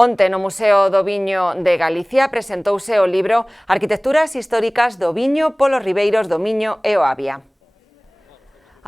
Onte no Museo do Viño de Galicia presentouse o libro Arquitecturas históricas do Viño polos ribeiros do Miño e o Avia.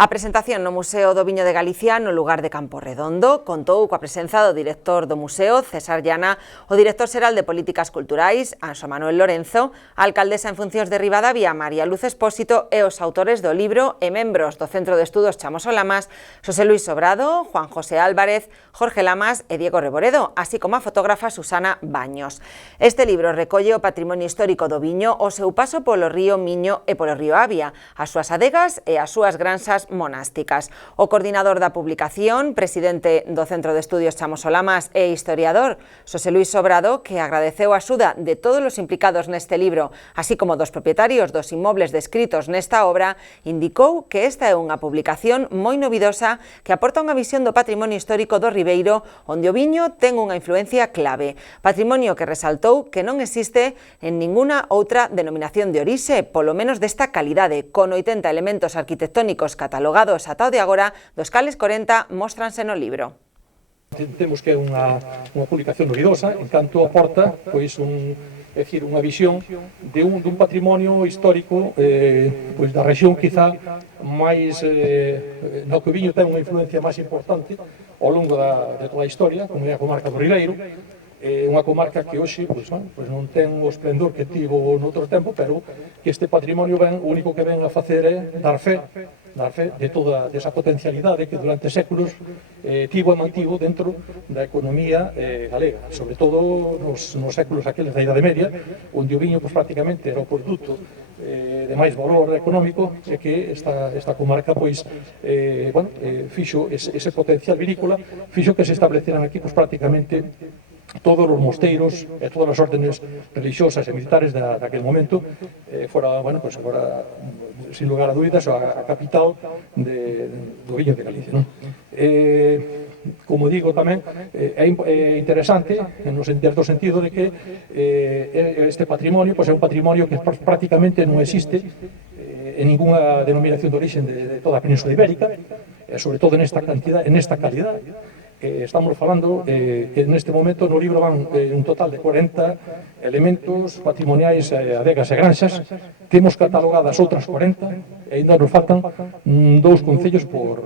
A presentación no Museo do Viño de Galicia, no lugar de Campo Redondo, contou coa presenza do director do museo, César Llana, o director xeral de Políticas Culturais, Anxo Manuel Lorenzo, a alcaldesa en funcións de Ribadavia, María Luz Expósito, e os autores do libro e membros do Centro de Estudos Chamós o Lamas, Xosé Luis Sobrado, Juan José Álvarez, Jorge Lamas e Diego Reboredo, así como a fotógrafa Susana Baños. Este libro recolle o patrimonio histórico do viño, o seu paso polo río Miño e polo río Avia, as súas adegas e as súas granxas monásticas. O coordinador da publicación, presidente do Centro de Estudios Chamós o Lamas e historiador, Xosé Luis Sobrado, que agradeceu a axuda de todos os implicados neste libro, así como dos propietarios dos inmobles descritos nesta obra, indicou que esta é unha publicación moi novidosa que aporta unha visión do patrimonio histórico do Ribeiro, onde o viño ten unha influencia clave. Patrimonio que resaltou que non existe en ninguna outra denominación de orixe, polo menos desta calidade, con 80 elementos arquitectónicos catalogados ata o de agora, dos cales 40 móstranse no libro. Temos que é unha publicación novidosa, en canto aporta pois unha visión de un patrimonio histórico pois da rexión quizá máis no que o viño ten unha influencia máis importante ao longo de toda a historia, como é a comarca do Ribeiro. Unha comarca que hoxe pois non ten o esplendor que tivo noutro tempo, pero que este patrimonio o único que ven a facer é dar fe de toda esa potencialidade que durante séculos tivo e mantivo dentro da economía galega, sobre todo nos séculos aqueles da Idade Media, onde o viño prácticamente era o produto de máis valor económico, e que esta comarca fixo ese potencial vinícola, fixo que se estableceran aquí prácticamente todos os mosteiros e todas as órdenes religiosas e militares daquele momento, fora, sin lugar a dúbidas, a capital do viño de Galicia. Como digo tamén, é interesante no sentido de que este patrimonio é un patrimonio que prácticamente non existe en ninguna denominación de origen de toda a Península Ibérica, sobre todo en esta cantidad, en esta calidad. Estamos falando que neste momento no libro van un total de 40 elementos patrimoniais, adegas e granxas. Temos catalogadas outras 40 e ainda nos faltan dous concellos por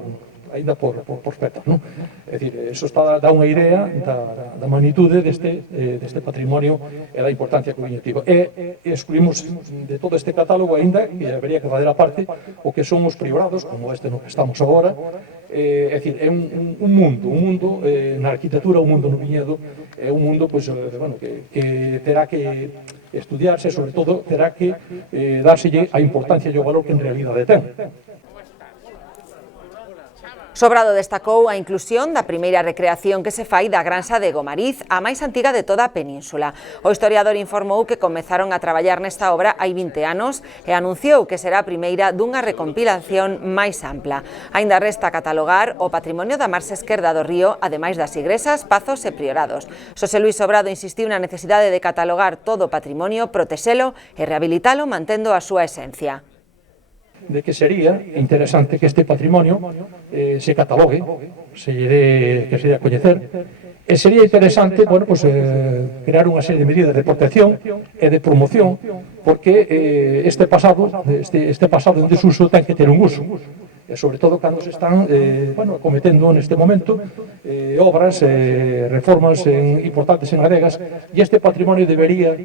espetar, non? É dicir, iso dá unha idea da magnitude deste patrimonio e da importancia que o viño tivo. E excluímos de todo este catálogo ainda, que habería que fazer a parte, o que son os priorados, como este no que estamos agora. É dicir, é un mundo na arquitectura, un mundo no viñedo, é un mundo que terá que estudiarse, sobre todo terá que dárselle a importancia e o valor que en realidade ten. Sobrado destacou a inclusión da primeira recreación que se fai da granxa de Gomariz, a máis antiga de toda a península. O historiador informou que comezaron a traballar nesta obra hai 20 anos e anunciou que será a primeira dunha recompilación máis ampla. Aínda resta catalogar o patrimonio da marxa esquerda do río, ademais das igrexas, pazos e priorados. Xosé Luis Sobrado insistiu na necesidade de catalogar todo o patrimonio, protexelo e rehabilitalo mantendo a súa esencia. De que sería interesante que este patrimonio se catalogue, que se dé a coñecer, e sería interesante crear unha serie de medidas de protección e de promoción, porque este pasado en desuso ten que ter un uso, e sobre todo cando se están cometendo neste momento obras, reformas importantes en adegas, e este patrimonio debería,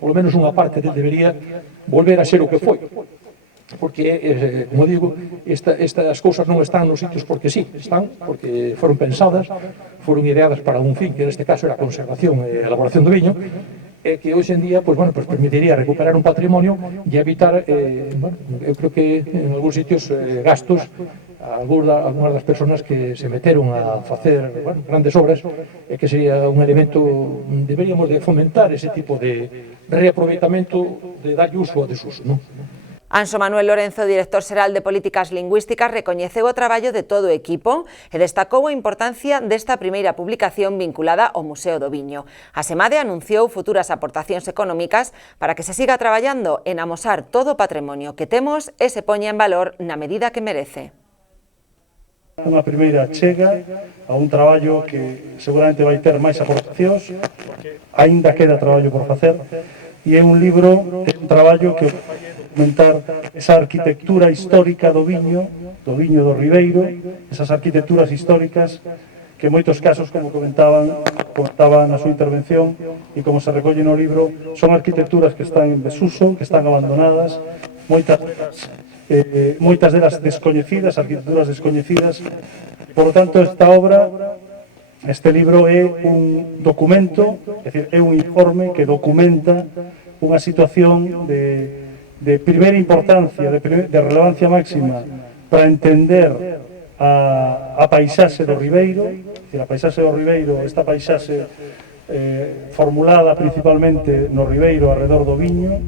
polo menos unha parte del debería volver a ser o que foi. Porque, como digo, estas cousas non están nos sitios porque sí, están porque foron pensadas, foron ideadas para un fin, que neste caso era a conservación e a elaboración do viño, e que hoxe en día permitiría recuperar un patrimonio e evitar, eu creo que en algúns sitios gastos a algunhas das persoas que se meteron a facer grandes obras, e que sería un elemento, deberíamos de fomentar ese tipo de reaproveitamento, de darlle uso ao desuso, non? Anxo Manuel Lorenzo, director xeral de Políticas Lingüísticas, recoñeceu o traballo de todo o equipo e destacou a importancia desta primeira publicación vinculada ao Museo do Viño. A Semade anunciou futuras aportacións económicas para que se siga traballando en amosar todo o patrimonio que temos e se poña en valor na medida que merece. unha primeira chega a un traballo que seguramente vai ter máis aportacións, porque aínda queda traballo por facer, e é un libro, é un traballo que documentar esa arquitectura histórica do viño do Ribeiro, esas arquitecturas históricas que en moitos casos, como comentaba na súa intervención e como se recolle no libro, son arquitecturas que están en desuso, que están abandonadas, moitas delas descoñecidas, arquitecturas descoñecidas. Por lo tanto, esta obra, este libro é un documento, é dicir, é un informe que documenta unha situación de primeira importancia, de relevancia máxima para entender a paisaxe do Ribeiro, a paisaxe do Ribeiro, esta paisaxe formulada principalmente no Ribeiro, alrededor do viño.